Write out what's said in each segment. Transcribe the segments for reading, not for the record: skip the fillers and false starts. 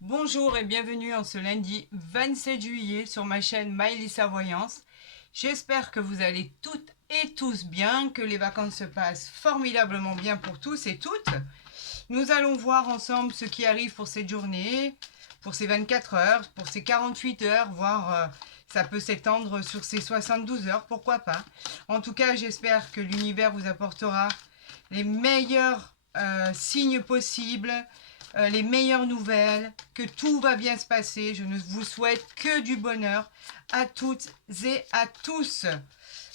Bonjour et bienvenue en ce lundi 27 juillet sur ma chaîne Maëlissa Voyance. J'espère que vous allez toutes et tous bien, que les vacances se passent formidablement bien pour tous et toutes. Nous allons voir ensemble ce qui arrive pour cette journée, pour ces 24 heures, pour ces 48 heures, voire ça peut s'étendre sur ces 72 heures, pourquoi pas. En tout cas, j'espère que l'univers vous apportera les meilleurs signes possibles, les meilleures nouvelles, que tout va bien se passer. Je ne vous souhaite que du bonheur à toutes et à tous.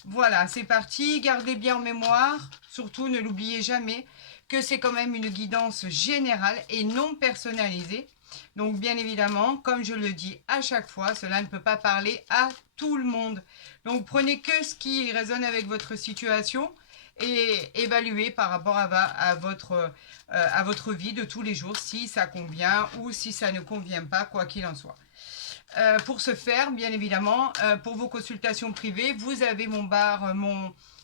Voilà, c'est parti. Gardez bien en mémoire, surtout ne l'oubliez jamais, que c'est quand même une guidance générale et non personnalisée. Donc bien évidemment, comme je le dis à chaque fois, cela ne peut pas parler à tout le monde. Donc prenez que ce qui résonne avec votre situation et évaluez par rapport à votre vie de tous les jours, si ça convient ou si ça ne convient pas, quoi qu'il en soit. Pour ce faire, bien évidemment, pour vos consultations privées, vous avez mon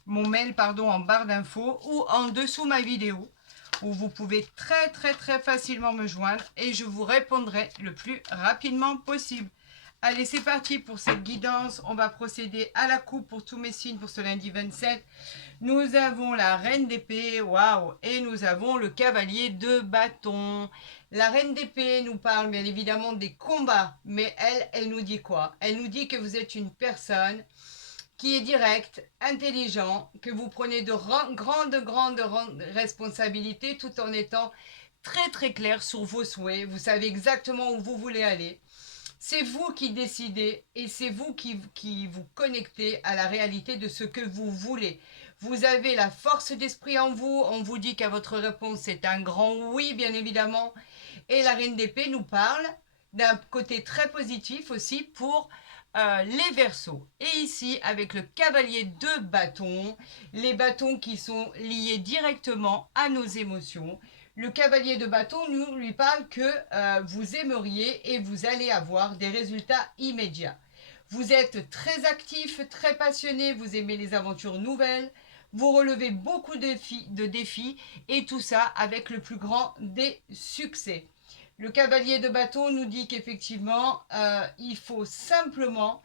mail en barre d'infos ou en dessous ma vidéo où vous pouvez très facilement me joindre et je vous répondrai le plus rapidement possible. Allez, c'est parti pour cette guidance. On va procéder à la coupe pour tous mes signes pour ce lundi 27. Nous avons la reine d'épée, waouh, et nous avons le cavalier de bâton. La reine d'épée nous parle bien évidemment des combats, mais elle nous dit quoi? Elle nous dit que vous êtes une personne qui est directe, intelligent, que vous prenez de grandes responsabilités tout en étant très clair sur vos souhaits. Vous savez exactement où vous voulez aller. C'est vous qui décidez et c'est vous qui vous connectez à la réalité de ce que vous voulez. Vous avez la force d'esprit en vous. On vous dit qu'à votre réponse, c'est un grand oui, bien évidemment. Et la reine d'épée nous parle d'un côté très positif aussi pour les Verseaux. Et ici, avec le cavalier de bâton, les bâtons qui sont liés directement à nos émotions. Le cavalier de bâton lui parle que vous aimeriez et vous allez avoir des résultats immédiats. Vous êtes très actif, très passionné, vous aimez les aventures nouvelles, vous relevez beaucoup de défis et tout ça avec le plus grand des succès. Le cavalier de bâton nous dit qu'effectivement, il faut simplement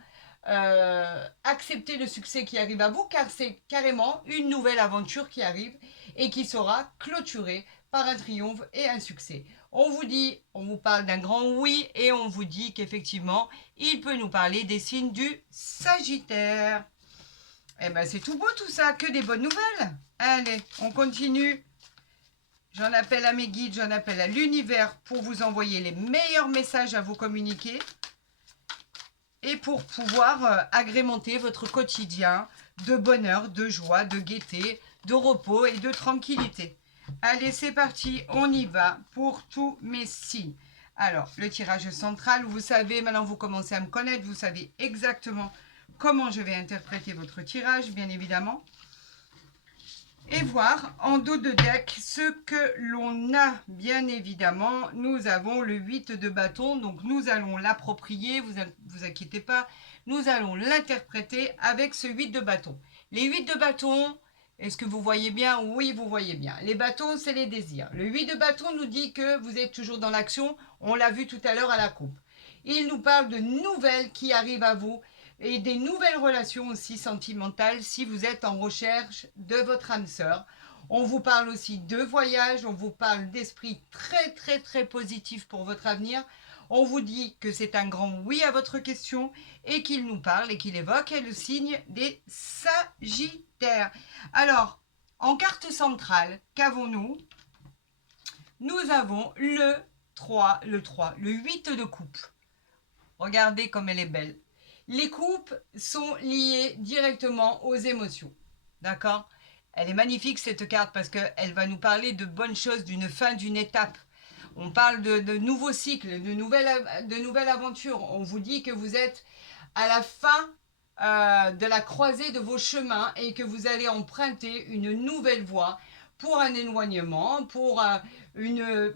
accepter le succès qui arrive à vous, car c'est carrément une nouvelle aventure qui arrive et qui sera clôturée par un triomphe et un succès. On vous parle d'un grand oui et on vous dit qu'effectivement, il peut nous parler des signes du Sagittaire. Eh ben c'est tout beau tout ça, que des bonnes nouvelles. Allez, on continue. J'en appelle à mes guides, j'en appelle à l'univers pour vous envoyer les meilleurs messages à vous communiquer et pour pouvoir agrémenter votre quotidien de bonheur, de joie, de gaieté, de repos et de tranquillité. Allez, c'est parti, on y va pour tous mes signes. Alors, le tirage central, vous savez, maintenant vous commencez à me connaître, vous savez exactement comment je vais interpréter votre tirage, bien évidemment. Et voir en dos de deck ce que l'on a, bien évidemment. Nous avons le 8 de bâton, donc nous allons l'approprier, vous inquiétez pas. Nous allons l'interpréter avec ce 8 de bâton. Les 8 de bâton, est-ce que vous voyez bien? Oui, vous voyez bien. Les bâtons, c'est les désirs. Le 8 de bâton nous dit que vous êtes toujours dans l'action. On l'a vu tout à l'heure à la coupe. Il nous parle de nouvelles qui arrivent à vous et des nouvelles relations aussi sentimentales si vous êtes en recherche de votre âme sœur. On vous parle aussi de voyage, on vous parle d'esprit très positif pour votre avenir. On vous dit que c'est un grand oui à votre question et qu'il nous parle et qu'il évoque le signe des Sagittaires. Alors, en carte centrale, qu'avons-nous? Nous avons le 8 de coupe. Regardez comme elle est belle. Les coupes sont liées directement aux émotions. D'accord? Elle est magnifique cette carte parce qu'elle va nous parler de bonnes choses, d'une fin, d'une étape. On parle de nouveaux cycles, de nouvelles aventures. On vous dit que vous êtes à la fin de la croisée de vos chemins et que vous allez emprunter une nouvelle voie pour un éloignement, pour une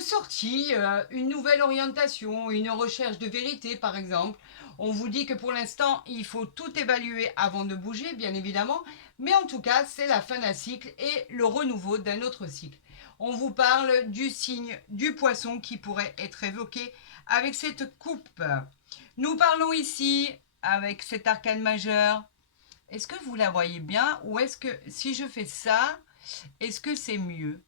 sortie, une nouvelle orientation, une recherche de vérité par exemple. On vous dit que pour l'instant, il faut tout évaluer avant de bouger, bien évidemment, mais en tout cas, c'est la fin d'un cycle et le renouveau d'un autre cycle. On vous parle du signe du poisson qui pourrait être évoqué avec cette coupe. Nous parlons ici avec cet arcane majeur. Est-ce que vous la voyez bien ou est-ce que si je fais ça, est-ce que c'est mieux?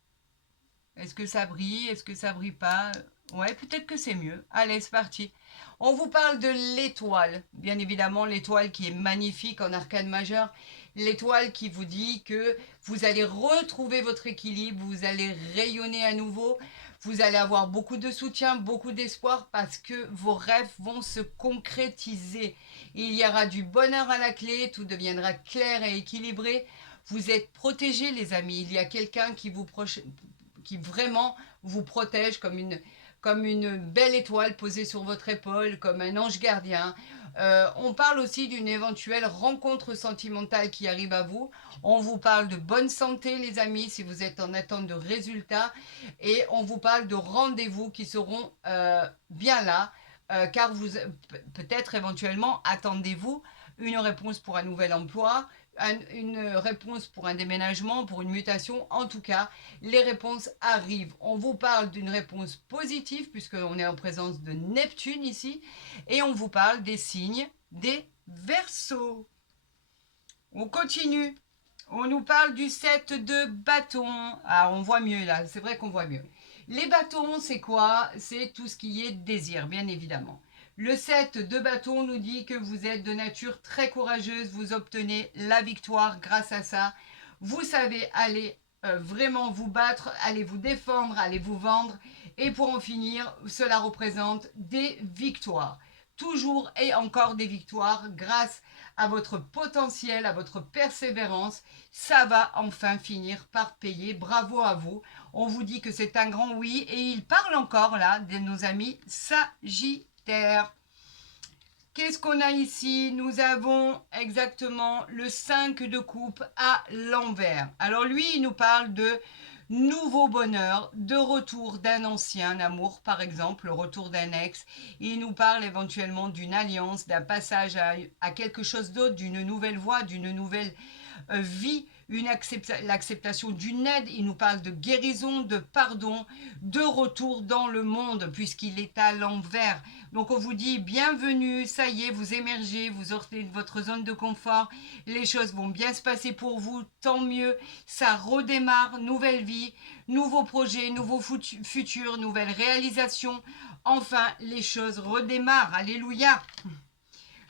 Est-ce que ça brille? Est-ce que ça brille pas? Ouais, peut-être que c'est mieux. Allez, c'est parti. On vous parle de l'étoile. Bien évidemment, l'étoile qui est magnifique en arcane majeur. L'étoile qui vous dit que vous allez retrouver votre équilibre, vous allez rayonner à nouveau, vous allez avoir beaucoup de soutien, beaucoup d'espoir parce que vos rêves vont se concrétiser. Il y aura du bonheur à la clé, tout deviendra clair et équilibré. Vous êtes protégés, les amis. Il y a quelqu'un qui vraiment vous protège comme une belle étoile posée sur votre épaule, comme un ange gardien. On parle aussi d'une éventuelle rencontre sentimentale qui arrive à vous. On vous parle de bonne santé, les amis, si vous êtes en attente de résultats. Et on vous parle de rendez-vous qui seront bien là, car vous peut-être éventuellement attendez-vous une réponse pour un nouvel emploi, une réponse pour un déménagement, pour une mutation. En tout cas, les réponses arrivent. On vous parle d'une réponse positive puisqu'on est en présence de Neptune ici. Et on vous parle des signes des Verseaux. On continue. On nous parle du 7 de bâton. Ah, on voit mieux là. C'est vrai qu'on voit mieux. Les bâtons, c'est quoi? C'est tout ce qui est désir, bien évidemment. Le 7 de bâton nous dit que vous êtes de nature très courageuse, vous obtenez la victoire grâce à ça. Vous savez aller vraiment vous battre, aller vous défendre, aller vous vendre. Et pour en finir, cela représente des victoires. Toujours et encore des victoires grâce à votre potentiel, à votre persévérance. Ça va enfin finir par payer. Bravo à vous. On vous dit que c'est un grand oui. Et il parle encore là de nos amis Sagittaires. Qu'est-ce qu'on a ici? Nous avons exactement le 5 de coupe à l'envers. Alors lui, il nous parle de nouveau bonheur, de retour d'un ancien amour, par exemple, le retour d'un ex. Il nous parle éventuellement d'une alliance, d'un passage à quelque chose d'autre, d'une nouvelle voie, d'une nouvelle vie, l'acceptation d'une aide. Il nous parle de guérison, de pardon, de retour dans le monde, puisqu'il est à l'envers. Donc on vous dit bienvenue, ça y est, vous émergez, vous sortez de votre zone de confort, les choses vont bien se passer pour vous, tant mieux, ça redémarre, nouvelle vie, nouveaux projets, nouveaux futurs, nouvelles réalisations. Enfin, les choses redémarrent, alléluia.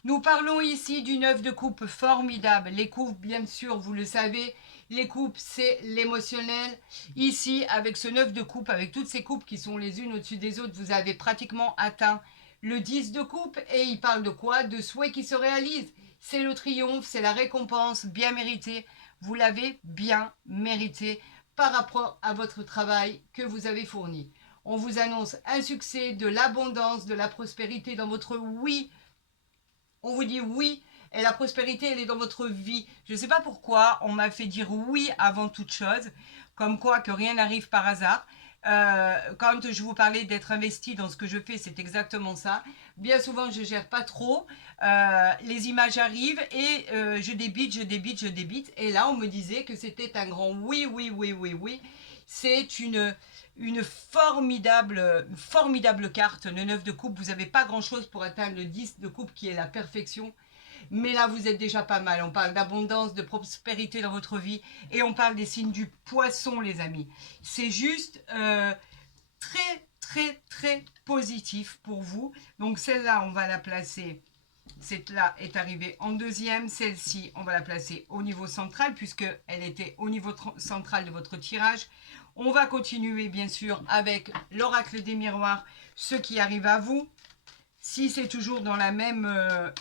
Nous parlons ici du 9 de coupe formidable. Les coupes, bien sûr, vous le savez, les coupes, c'est l'émotionnel. Ici, avec ce 9 de coupe, avec toutes ces coupes qui sont les unes au-dessus des autres, vous avez pratiquement atteint le 10 de coupe. Et il parle de quoi? De souhaits qui se réalisent. C'est le triomphe, c'est la récompense bien méritée. Vous l'avez bien mérité par rapport à votre travail que vous avez fourni. On vous annonce un succès, de l'abondance, de la prospérité dans votre oui. On vous dit oui, et la prospérité, elle est dans votre vie. Je ne sais pas pourquoi, on m'a fait dire oui avant toute chose, comme quoi que rien n'arrive par hasard. Quand je vous parlais d'être investi dans ce que je fais, c'est exactement ça. Bien souvent, je ne gère pas trop. Les images arrivent et je débite. Et là, on me disait que c'était un grand oui, oui, oui, oui, oui. C'est une formidable carte, le 9 de coupe. Vous n'avez pas grand-chose pour atteindre le 10 de coupe qui est la perfection. Mais là, vous êtes déjà pas mal. On parle d'abondance, de prospérité dans votre vie. Et on parle des signes du poisson, les amis. C'est juste très positif pour vous. Donc celle-là, on va la placer. Celle-là est arrivée en deuxième. Celle-ci, on va la placer au niveau central puisqu'elle était au niveau central de votre tirage. On va continuer bien sûr avec l'oracle des miroirs, ce qui arrive à vous. Si c'est toujours dans la même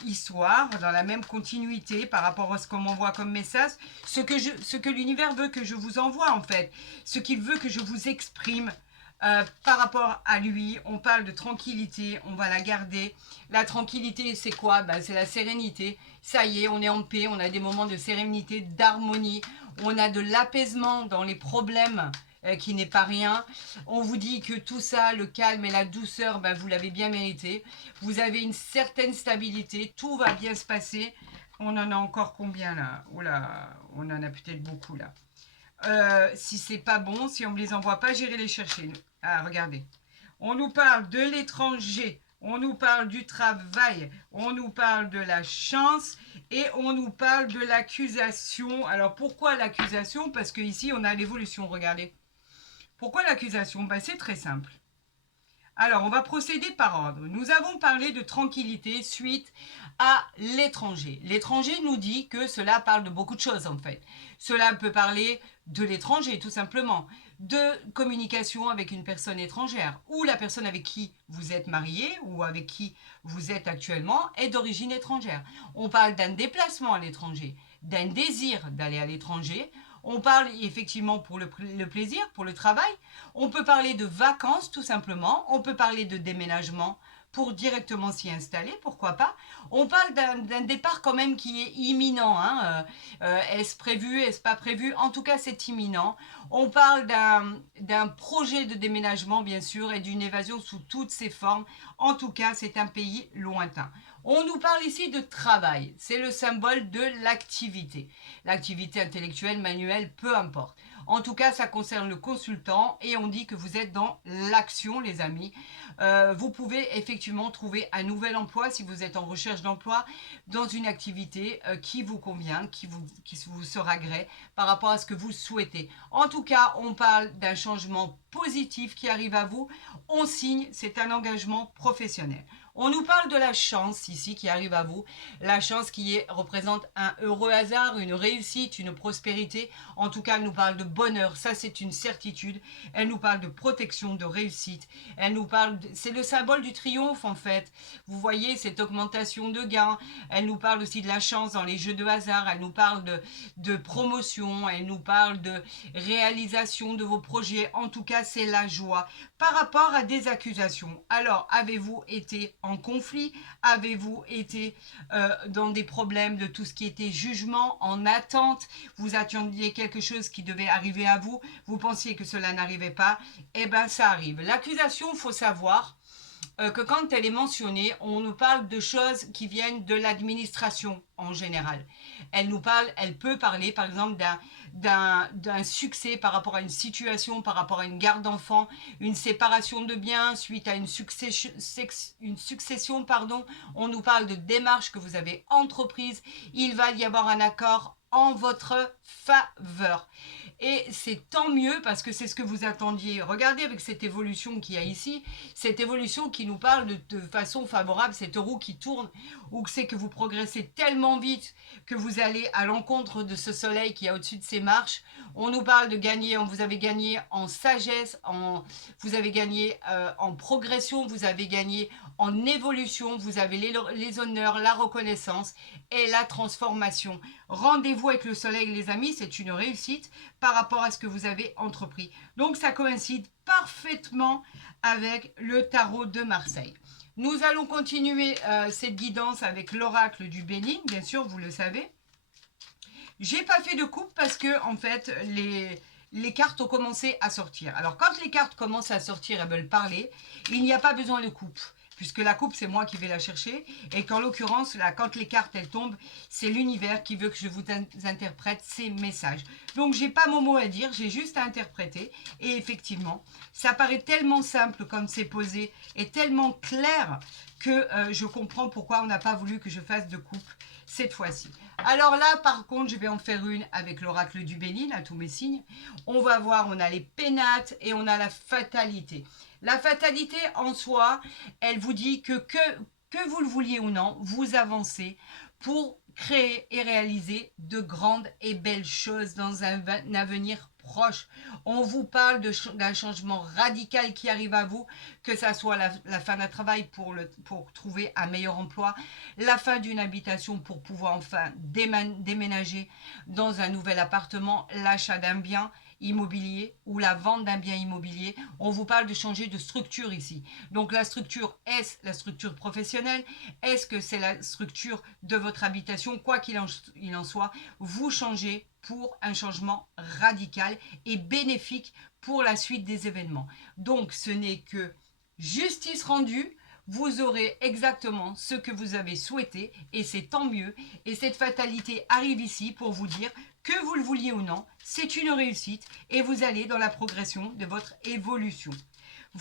histoire, dans la même continuité par rapport à ce qu'on m'envoie comme message, ce que l'univers veut que je vous envoie en fait, ce qu'il veut que je vous exprime par rapport à lui. On parle de tranquillité, on va la garder. La tranquillité, c'est quoi? C'est la sérénité. Ça y est, on est en paix, on a des moments de sérénité, d'harmonie, on a de l'apaisement dans les problèmes qui n'est pas rien. On vous dit que tout ça, le calme et la douceur, vous l'avez bien mérité. Vous avez une certaine stabilité, tout va bien se passer. On en a encore combien là? Oh là, on en a peut-être beaucoup là. Si c'est pas bon, si on me les envoie pas, j'irai les chercher. Ah, regardez. On nous parle de l'étranger, on nous parle du travail, on nous parle de la chance et on nous parle de l'accusation. Alors pourquoi l'accusation? Parce qu'ici on a l'évolution, regardez. Pourquoi l'accusation? Ben, c'est très simple. Alors, on va procéder par ordre. Nous avons parlé de tranquillité suite à l'étranger. L'étranger nous dit que cela parle de beaucoup de choses en fait. Cela peut parler de l'étranger tout simplement, de communication avec une personne étrangère ou la personne avec qui vous êtes marié ou avec qui vous êtes actuellement est d'origine étrangère. On parle d'un déplacement à l'étranger, d'un désir d'aller à l'étranger. On parle effectivement pour le plaisir, pour le travail. On peut parler de vacances tout simplement. On peut parler de déménagement pour directement s'y installer, pourquoi pas. On parle d'un départ quand même qui est imminent. Hein. Est-ce prévu, est-ce pas prévu? En tout cas, c'est imminent. On parle d'un projet de déménagement, bien sûr, et d'une évasion sous toutes ses formes. En tout cas, c'est un pays lointain. On nous parle ici de travail. C'est le symbole de l'activité. L'activité intellectuelle, manuelle, peu importe. En tout cas, ça concerne le consultant et on dit que vous êtes dans l'action, les amis. Vous pouvez effectivement trouver un nouvel emploi si vous êtes en recherche d'emploi dans une activité qui vous convient, qui vous sera gré par rapport à ce que vous souhaitez. En tout cas, on parle d'un changement positif qui arrive à vous. On signe, c'est un engagement professionnel. On nous parle de la chance ici qui arrive à vous. La chance qui représente un heureux hasard, une réussite, une prospérité. En tout cas, elle nous parle de bonheur. Ça, c'est une certitude. Elle nous parle de protection, de réussite. Elle nous parle, c'est le symbole du triomphe en fait. Vous voyez cette augmentation de gains. Elle nous parle aussi de la chance dans les jeux de hasard. Elle nous parle de promotion. Elle nous parle de réalisation de vos projets. En tout cas, c'est la joie. Par rapport à des accusations, alors avez-vous été en conflit? Avez-vous été dans des problèmes de tout ce qui était jugement, en attente? Vous attendiez quelque chose qui devait arriver à vous? Vous pensiez que cela n'arrivait pas? Eh bien, ça arrive. L'accusation, il faut savoir que quand elle est mentionnée, on nous parle de choses qui viennent de l'administration en général. Elle peut parler par exemple d'un succès par rapport à une situation, par rapport à une garde d'enfants, une séparation de biens suite à une succession, pardon. On nous parle de démarches que vous avez entreprises. Il va y avoir un accord en votre faveur. Et c'est tant mieux parce que c'est ce que vous attendiez. Regardez avec cette évolution qu'il y a ici, cette évolution qui nous parle de façon favorable, cette roue qui tourne, ou que c'est que vous progressez tellement vite que vous allez à l'encontre de ce soleil qui est au-dessus de ces marches. On nous parle de gagner, vous avez gagné en sagesse, vous avez gagné en progression, vous avez gagné en évolution, vous avez les honneurs, la reconnaissance et la transformation. Rendez-vous avec le soleil, les amis, c'est une réussite par rapport à ce que vous avez entrepris. Donc ça coïncide parfaitement avec le tarot de Marseille. Nous allons continuer cette guidance avec l'oracle du Bénin, bien sûr, vous le savez. J'ai pas fait de coupe parce que en fait les cartes ont commencé à sortir. Alors quand les cartes commencent à sortir et veulent parler, il n'y a pas besoin de coupe. Puisque la coupe, c'est moi qui vais la chercher. Et qu'en l'occurrence, là, quand les cartes, elles tombent, c'est l'univers qui veut que je vous interprète ces messages. Donc, j'ai pas mon mot à dire, j'ai juste à interpréter. Et effectivement, ça paraît tellement simple comme c'est posé et tellement clair que je comprends pourquoi on n'a pas voulu que je fasse de coupe cette fois-ci. Alors là, par contre, je vais en faire une avec l'oracle du Bénin, à tous mes signes. On va voir, on a les pénates et on a la fatalité. La fatalité en soi, elle vous dit que vous le vouliez ou non, vous avancez pour créer et réaliser de grandes et belles choses dans un avenir proche. On vous parle d'un changement radical qui arrive à vous, que ça soit la fin d'un travail pour trouver un meilleur emploi, la fin d'une habitation pour pouvoir enfin déménager dans un nouvel appartement, l'achat d'un bien immobilier ou la vente d'un bien immobilier. On vous parle de changer de structure ici. Donc la structure, est-ce la structure professionnelle? Est-ce que c'est la structure de votre habitation? Quoi qu'il en soit, vous changez pour un changement radical et bénéfique pour la suite des événements. Donc ce n'est que justice rendue vous aurez exactement ce que vous avez souhaité et c'est tant mieux. Et cette fatalité arrive ici pour vous dire que vous le vouliez ou non, c'est une réussite et vous allez dans la progression de votre évolution.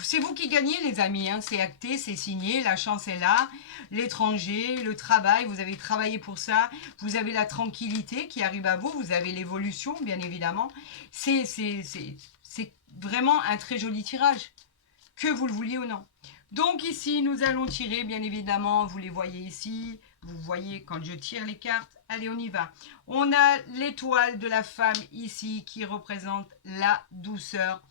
C'est vous qui gagnez les amis, hein. C'est acté, c'est signé, la chance est là, l'étranger, le travail, vous avez travaillé pour ça, vous avez la tranquillité qui arrive à vous, vous avez l'évolution bien évidemment. C'est vraiment un très joli tirage, que vous le vouliez ou non. Donc ici nous allons tirer bien évidemment, vous les voyez ici, vous voyez quand je tire les cartes, allez on y va. On a l'étoile de la femme ici qui représente la douceur,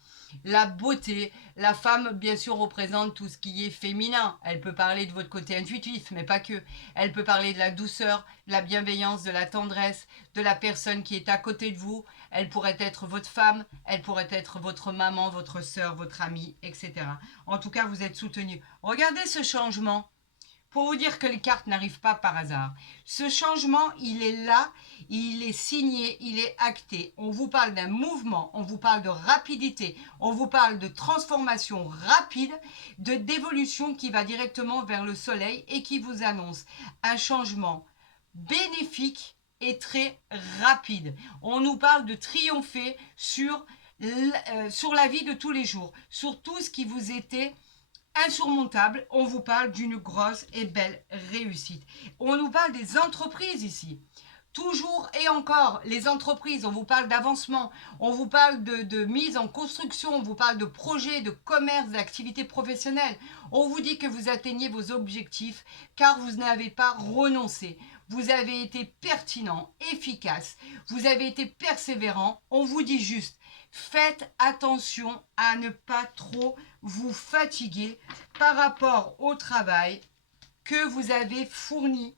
la beauté. La femme, bien sûr, représente tout ce qui est féminin. Elle peut parler de votre côté intuitif, mais pas que. Elle peut parler de la douceur, de la bienveillance, de la tendresse, de la personne qui est à côté de vous. Elle pourrait être votre femme, elle pourrait être votre maman, votre soeur, votre amie, etc. En tout cas, vous êtes soutenu. Regardez ce changement. Pour vous dire que les cartes n'arrivent pas par hasard. Ce changement, il est là, il est signé, il est acté. On vous parle d'un mouvement, on vous parle de rapidité, on vous parle de transformation rapide, d'évolution qui va directement vers le soleil et qui vous annonce un changement bénéfique et très rapide. On nous parle de triompher sur la vie de tous les jours, sur tout ce qui vous était insurmontable. On vous parle d'une grosse et belle réussite. On nous parle des entreprises ici. Toujours et encore, les entreprises, on vous parle d'avancement, on vous parle de mise en construction, on vous parle de projets, de commerce, d'activités professionnelles. On vous dit que vous atteignez vos objectifs car vous n'avez pas renoncé. Vous avez été pertinent, efficace, vous avez été persévérant. On vous dit juste, faites attention à ne pas trop vous fatiguer par rapport au travail que vous avez fourni,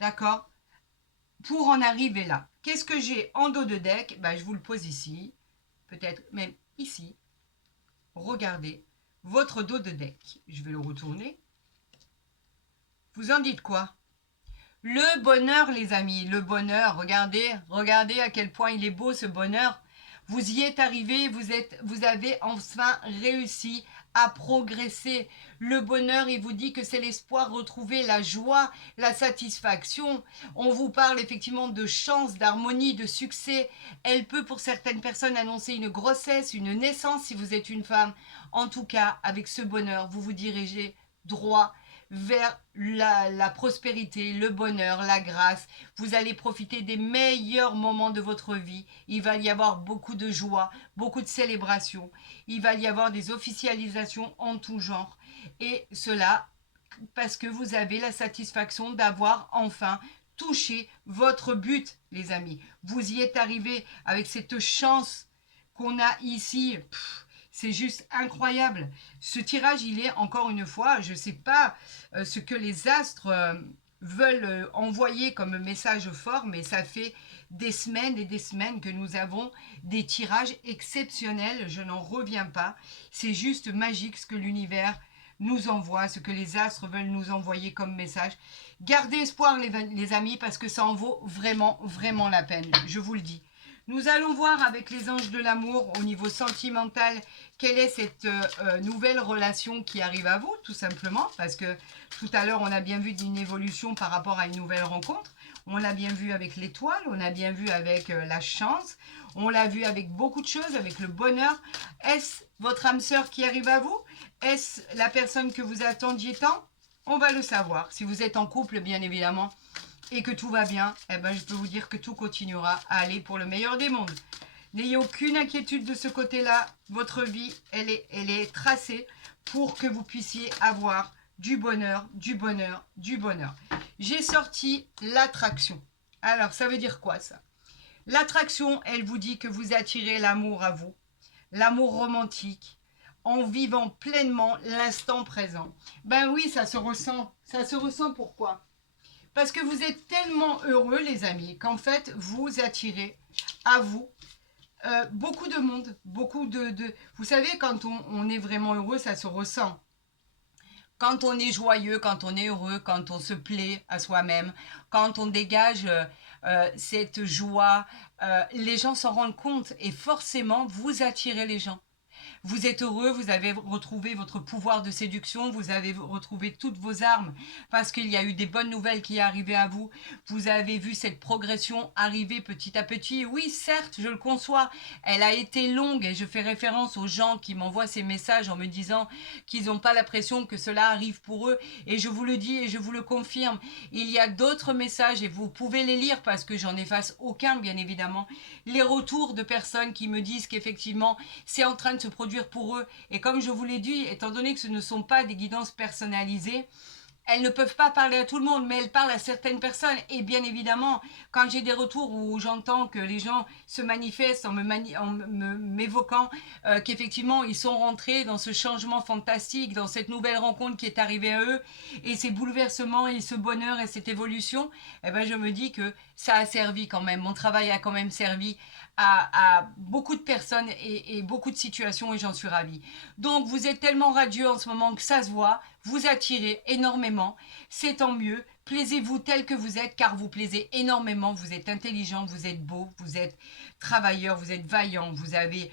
d'accord, pour en arriver là. Qu'est-ce que j'ai en dos de deck? Je vous le pose ici, peut-être même ici. Regardez votre dos de deck. Je vais le retourner. Vous en dites quoi? Le bonheur, les amis, le bonheur. Regardez à quel point il est beau ce bonheur. Vous y êtes arrivé, vous avez enfin réussi à progresser. Le bonheur, il vous dit que c'est l'espoir retrouvé, la joie, la satisfaction. On vous parle effectivement de chance, d'harmonie, de succès. Elle peut pour certaines personnes annoncer une grossesse, une naissance si vous êtes une femme. En tout cas, avec ce bonheur, vous vous dirigez droit vers la prospérité, le bonheur, la grâce. Vous allez profiter des meilleurs moments de votre vie. Il va y avoir beaucoup de joie, beaucoup de célébrations. Il va y avoir des officialisations en tout genre. Et cela parce que vous avez la satisfaction d'avoir enfin touché votre but, les amis. Vous y êtes arrivé avec cette chance qu'on a ici. C'est juste incroyable. Ce tirage, il est encore une fois, je ne sais pas ce que les astres veulent envoyer comme message fort, mais ça fait des semaines et des semaines que nous avons des tirages exceptionnels. Je n'en reviens pas. C'est juste magique ce que l'univers nous envoie, ce que les astres veulent nous envoyer comme message. Gardez espoir, les amis, parce que ça en vaut vraiment, vraiment la peine. Je vous le dis. Nous allons voir avec les anges de l'amour au niveau sentimental quelle est cette nouvelle relation qui arrive à vous, tout simplement. Parce que tout à l'heure, on a bien vu une évolution par rapport à une nouvelle rencontre. On l'a bien vu avec l'étoile, on a bien vu avec la chance. On l'a vu avec beaucoup de choses, avec le bonheur. Est-ce votre âme sœur qui arrive à vous? Est-ce la personne que vous attendiez tant? On va le savoir. Si vous êtes en couple, bien évidemment, et que tout va bien, je peux vous dire que tout continuera à aller pour le meilleur des mondes. N'ayez aucune inquiétude de ce côté-là. Votre vie, elle est tracée pour que vous puissiez avoir du bonheur, du bonheur, du bonheur. J'ai sorti l'attraction. Alors, ça veut dire quoi ça? L'attraction, elle vous dit que vous attirez l'amour à vous, l'amour romantique, en vivant pleinement l'instant présent. Oui, ça se ressent. Ça se ressent pourquoi? Parce que vous êtes tellement heureux, les amis, qu'en fait, vous attirez à vous beaucoup de monde, beaucoup de... Vous savez, quand on est vraiment heureux, ça se ressent. Quand on est joyeux, quand on est heureux, quand on se plaît à soi-même, quand on dégage cette joie, les gens s'en rendent compte et forcément, vous attirez les gens. vous êtes heureux, vous avez retrouvé votre pouvoir de séduction, vous avez retrouvé toutes vos armes parce qu'il y a eu des bonnes nouvelles qui arrivaient à vous. Vous avez vu cette progression arriver petit à petit. Oui, certes, je le conçois, elle a été longue et je fais référence aux gens qui m'envoient ces messages en me disant qu'ils n'ont pas l'impression que cela arrive pour eux. Et je vous le dis et je vous le confirme, il y a d'autres messages et vous pouvez les lire parce que j'en efface aucun, bien évidemment. Les retours de personnes qui me disent qu'effectivement, c'est en train de se produire pour eux. Et comme je vous l'ai dit, étant donné que ce ne sont pas des guidances personnalisées, elles ne peuvent pas parler à tout le monde, mais elles parlent à certaines personnes. Et bien évidemment, quand j'ai des retours où j'entends que les gens se manifestent en m'évoquant qu'effectivement ils sont rentrés dans ce changement fantastique, dans cette nouvelle rencontre qui est arrivée à eux, et ces bouleversements et ce bonheur et cette évolution, eh ben je me dis que ça a servi quand même. Mon travail a quand même servi à beaucoup de personnes et beaucoup de situations et j'en suis ravie. Donc vous êtes tellement radieux en ce moment que ça se voit, vous attirez énormément, c'est tant mieux. Plaisez-vous tel que vous êtes car vous plaisez énormément, vous êtes intelligent, vous êtes beau, vous êtes travailleur, vous êtes vaillant, vous avez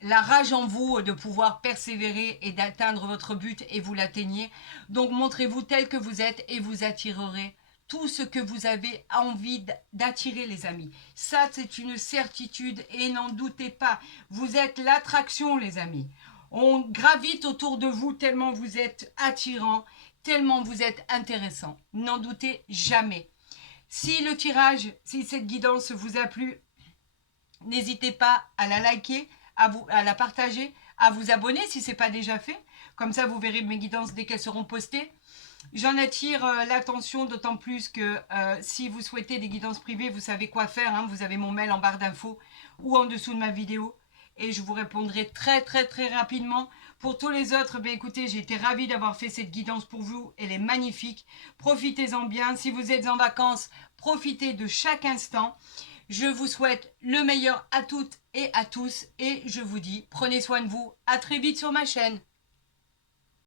la rage en vous de pouvoir persévérer et d'atteindre votre but et vous l'atteignez. Donc montrez-vous tel que vous êtes et vous attirerez tout ce que vous avez envie d'attirer, les amis. Ça, c'est une certitude et n'en doutez pas. Vous êtes l'attraction, les amis. On gravite autour de vous tellement vous êtes attirant, tellement vous êtes intéressant. N'en doutez jamais. Si le tirage, si cette guidance vous a plu, n'hésitez pas à la liker, à la partager, à vous abonner si ce n'est pas déjà fait. Comme ça, vous verrez mes guidances dès qu'elles seront postées. J'en attire l'attention d'autant plus que si vous souhaitez des guidances privées, vous savez quoi faire. Hein, vous avez mon mail en barre d'infos ou en dessous de ma vidéo. Et je vous répondrai très rapidement. Pour tous les autres, ben écoutez, j'ai été ravie d'avoir fait cette guidance pour vous. Elle est magnifique. Profitez-en bien. Si vous êtes en vacances, profitez de chaque instant. Je vous souhaite le meilleur à toutes et à tous. Et je vous dis, prenez soin de vous. À très vite sur ma chaîne.